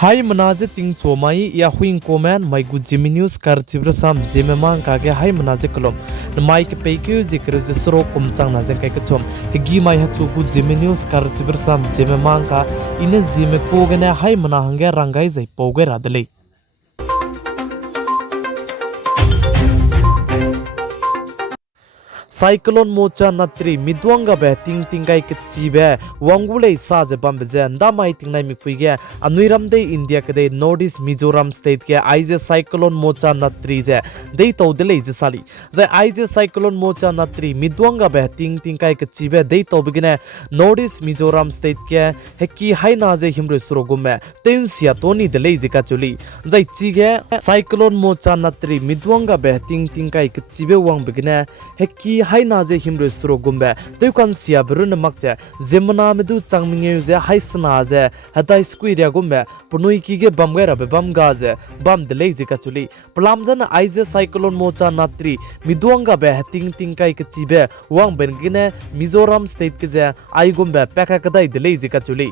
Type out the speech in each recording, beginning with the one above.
Hai menaje ting chomai ya huing komen mai gu Zeme NEWS KARCHIBE sam Zeme mang ka ge hai menaje kolom mai ke pekyu zikru je sro kumchang na jeng kai ke chom gi mai ha chu gu Zeme NEWS KARCHIBE sam Zeme mang ka ine Zeme ko ge na hai mena hange rangai jai poge radle Cyclone Mocha natri midwanga be ting tingai ke chibe wangulei sa je bambe nda mai tingnai mi phuige anuiram de India ke de Northeast Mizoram state ke aije Cyclone Mocha natri je dei to de lei je sali je aije Cyclone Mocha natri midwanga be ting tingai ke chibe dei to begine Northeast Mizoram state ke heki haina je himre surogume teun sia toni de lei je ka chuli jai chige Cyclone Mocha natri midwanga be ting tingai ke chibe wang begine heki hai na je himre sro gumbe te kan sia brun makje zemna medu changminge je hai sna je hata squid ya gumbe punui ki ge bamgera be bamga je bam de lei je ka chuli plamjan aije Cyclone Mocha natri midwanga be ting ting kai ke chibe wang bengine Mizoram state ke je ai gumbe peka kadai de lei je ka chuli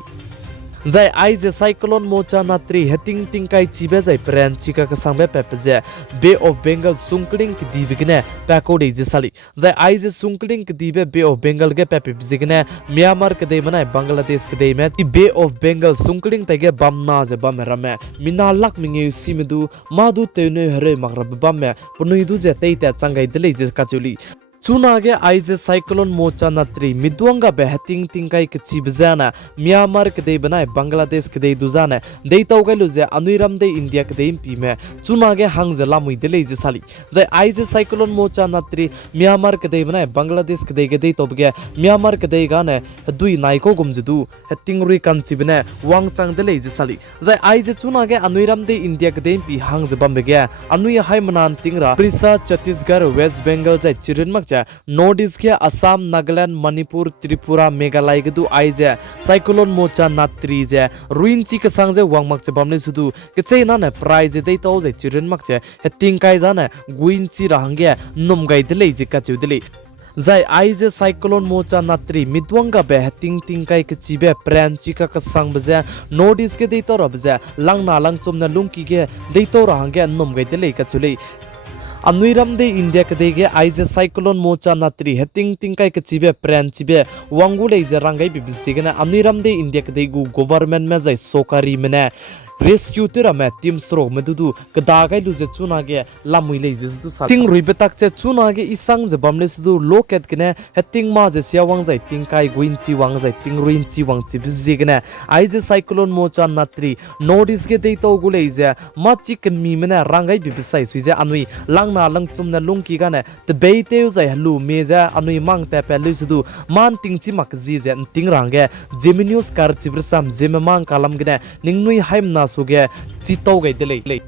Zai aije Cyclone Mocha natri heting tingkai chibe zai pren chika ka sangbe pepeje Bay of Bengal sungkling ki dibigine peko de jisali zai aije sungkling ki dibe Bay of Bengal ge pepe bizigine Myanmar ke de manai Bangladesh ke de me Bay of Bengal sungkling tege bamna je bam rame mina lak minge simedu madu tene hare magra bamme punuidu je teita changai dele je kachuli Chunage aije Cyclone Mocha natri midwanga be heting tingkai ke chibjana Myanmar ke de banai Bangladesh ke de duzana dei tawgailu je anuiram de India ke de impi me chunage hangje lamui dele je sali jai aije Cyclone Mocha natri Myanmar ke de banai Bangladesh ke de tobge Myanmar ke de gane dui naiko gumjudu heting rui kan chibne wangchang dele je sali jai aije chunage anuiram de India ke de impi hangje bambege anui hai manan tingra Prisa Chhattisgarh West Bengal jai chiren Northeast ke Assam, Nagaland, Manipur, Tripura, Meghalaya ke du aije Cyclone Mocha natri je ruin chi ke sangje wangmak che bamle sudu ke cheina ne prize dei to je chiren mak che heting kai jane guin chi rahangge numgai dele je ka chudele Zai aije Cyclone Mocha natri midwanga be heting tingkai ke chibe pran chika ka sangbaje Northeast ke dei to rabje langna lang chomna lungki ge dei to rahangge numgai dele ka chule Anuiram de India ke dege aije Cyclone Mocha natri heting tingkai ke chibe pran chibe wangulei je rangai bi bisigena anuiram de India ke degu government me jai sokari mene rescue tera me team sro me dudu kadagai lu je chunage lamui lei je du sa ting rui betak che chunage isang je bamle sudu loket kene heting ma je sia wang jai tingkai guin chi wang jai ting ruin chi wang chi bizigena aije Cyclone Mocha natri Northeast ke dei to gulei je ma chi ke mi mena rangai bi bisai sui je anui langna lang chumna lungki gane te beite jai halu me je anui mang te pe lu sudu man ting chi mak ji je ting range Zeme NEWS KARCHIBE sam Zeme mang kalam gene ningnui haim na suge chitau gai dele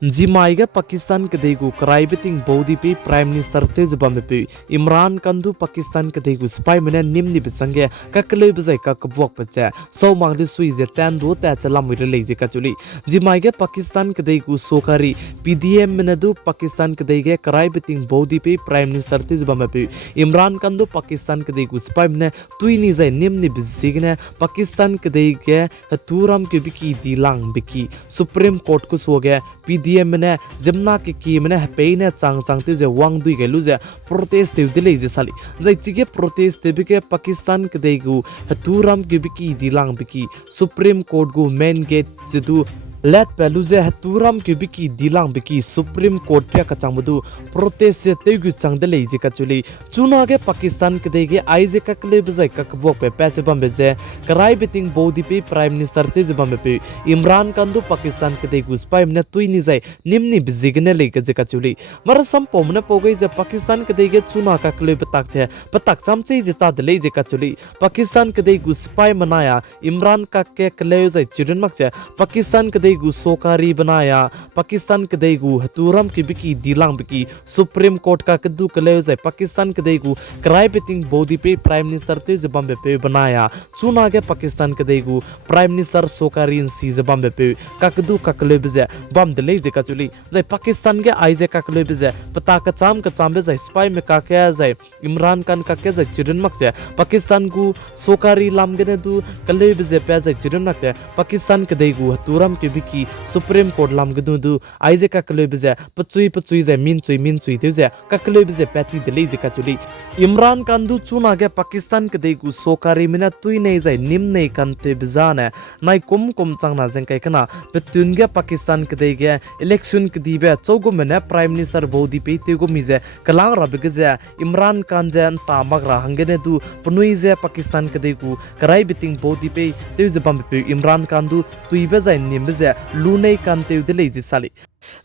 Zimaiga Pakistan kadegu kraibeting bodi pe Prime Minister te jabame pe Imran Kandu Pakistan kadegu spy mena nimni bechange kakle bajai ka kabwak pacha so mangli sui je tan do ta chalam wire leje ka chuli Zimaiga Pakistan kadegu sokari PDM mena du Pakistan kadege kraibeting bodi pe Prime Minister te jabame pe Imran Kandu Pakistan kadegu spy mena tuini jai nimni bisigne Pakistan kadege turam ke biki dilang biki Supreme Court ko soge PDM ne jemna ke ki mene peine chang te je wang dui gelu je protest te dile je sali jai chige protest te bike Pakistan ke degu haturam ke biki dilang biki Supreme Court go main gate je du let peluze haturam ke biki dilang biki Supreme Court ya kachangbu protest se tegu changdele je kachuli chuna ge Pakistan ke dege aije ka kle bjai ka bok pe patch bam beje karai biting bodi pe Prime Minister te jbam pe Imran Khan du Pakistan ke degu spy ne tuini jai nimni bizigne le ke je kachuli mar sam pomne pogai je Pakistan ke dege chuna ka kle batak che patak chamche je ta dele je kachuli Pakistan ke degu spy manaya Imran ka ke kle jai chiren mak che Pakistan ke कदेगु सोकारी बनाया पाकिस्तान कदेगु हतुरम के बिकी दिलांग बिकी supreme court का कद्दू कले जाए Pakistan कदेगु cry betting body पे prime minister ते जबम पे बनाया चुना के पाकिस्तान कदेगु प्राइम मिनिस्टर सोकारी सी जबम पे ककदू ककले बजे बम दले जे कचुली जाए पाकिस्तान के आइजे ककले बजे पता कचाम बे जाए स्पाई में काके जाए इमरान खान काके जाए चिरन मक जाए पाकिस्तान को सोकारी लामगने दु कले बजे पे जाए चिरन मक जाए पाकिस्तान कदेगु हतुरम के बिकी सुप्रीम कोर्ट लामगदु दु आइजे ककले बजे पचुई जाए मिन चुई दे जाए ककले बजे पैती दले जे कचुली इमरान खान दु चुना के पाकिस्तान कदेगु सोकारी मिना तुई नहीं जाए निम नहीं कंते बजाने नाइ कुम चांगना जें कैकना बेतुन के पाकिस्तान कदेगे इलेक्शन कदीबे चौगु मने प्राइम मिनिस्टर बौदी पे तेगु मिजे कलांग रबगे इमरान खान जे तामक रहंगने दु पनुई जे पाकिस्तान कदेगु कराई बितिंग बौदी पे तेज बम पे इमरान खान दु तुइबे जाय निम जे लुनै कान ते दले जे साली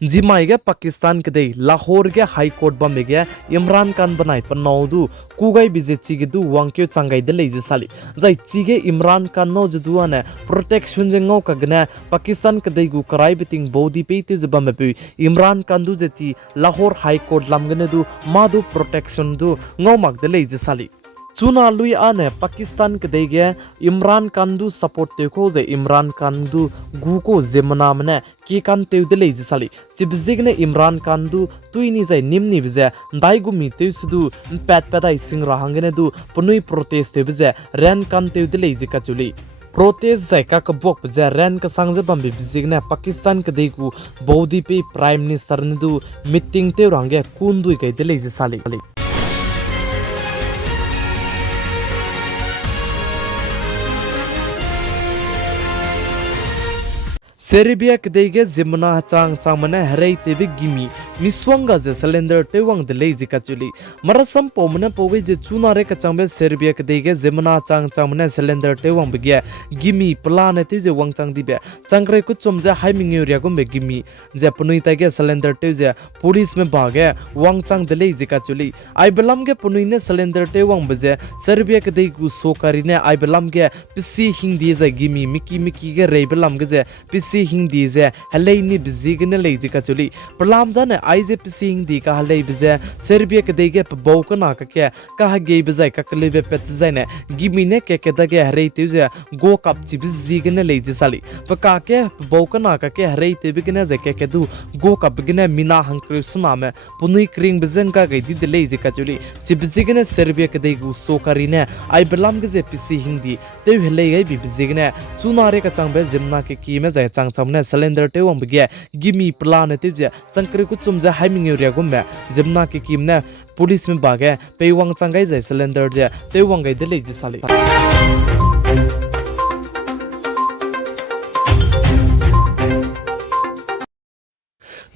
जिमाइगे पाकिस्तान कदे लाहौर के हाई कोर्ट बमेगे इमरान खान बनाई पनौदु कुगाई बिजे चिगदु वांक्यो चांगाई दले जे साली जाय चिगे इमरान खान नो जदुआने प्रोटेक्शन जेंगौ कगने पाकिस्तान कदे गु कराई बितिंग बौदी पे ते जबम पे इमरान खान दु जेति लाहौर हाई कोर्ट लामगने दु मादु प्रोटेक्शन दु ngौ mak दले जे साली चुना लुई आने पाकिस्तान कदेगे इमरान खान दु सपोर्ट तेको जे इमरान खान दु गुको जेमना मने की कान तेउ दले जे साली चिबजिगने इमरान खान दु तुइनी जाय निमनि बजे दाइगुमि तेउसदु पैदाइ सिंग रहंगने दु पनुई प्रोटेस्ट ते बजे रैन कान तेउ दले जे कचुली प्रोटेस्ट जाय का कबोक बजे रैन का सांगजे बम्बे बिजिगने पाकिस्तान कदेगु बौदी पे प्राइम मिनिस्टर ने दु मीटिंग ते रंगे कुंदुई गय दले जे साली सेर्बिया कदेगे जिमना चांग चांगमने हरई तेबे गिमी मिस्वंगा जे सिलेंडर तेवंग दले जे कचुली मरसम पोमने पोगे जे चुनारे कचांबे सेर्बिया कदेगे जिमना चांग चांगमने सिलेंडर तेवंग बगे गिमी प्लान ते जे वंग चांग दिबे चांगरे कुचुम जे हाइमिंग एरिया गुमबे गिमी जे पुनुई तागे सिलेंडर ते जे पुलिस में भागे वंग चांग दले जे कचुली आइबलम के पुनुई ने सिलेंडर तेवंग बजे सेर्बिया कदेगु सोकारी ने आइबलम के पिसी हिंदी जे गिमी मिकी के रेबलम के जे पिसी हिंदी जे हले नि बिजिगने ले जे कचुली प्रलाम जाने आइजे पिसी हिंदी का हले बिजे सेर्बिया कदेगे बौकना के का गे बिजाय का कलेबे पेत जाने गिमिने के दगे हरे तेजे गो कप ची बिजिगने ले जे साली पका के बौकना के हरे ते बिगने जे के दु गो कप बिगने मिना हंक्रुसना में पुनुई क्रिंग बिजन का गे दि ले जे कचुली ची बिजिगने सेर्बिया कदेगु सोकारी ने आई बलाम के जे पिसी हिंदी ते हले गे बिजिगने चुनारे का चांगबे जिमना के की में जाय चांगने सिलेंडर तेवंग बगे गिमी प्लान तेजे चंक्रे कुचुम जे हाइमिंग एरिया गुमबे जिमना के कीमने पुलिस में बागे पेवंग चांगाई जे सिलेंडर जे तेवंग गय दले जे साली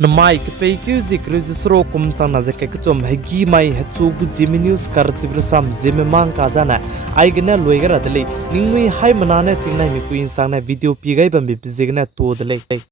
नमाइक पेक्यू जिक्र जिसरो कुम चांगना जे के कुचुम हगी माई हचु बु जेमे न्यूज KARCHIBE RASAM जेमे मांग का जाना आइगने लोइगरा दले निंगुई हाय मनाने तिंगनाय मिपुइन सांगना वीडियो पिगाई बम बिजिगने तो दले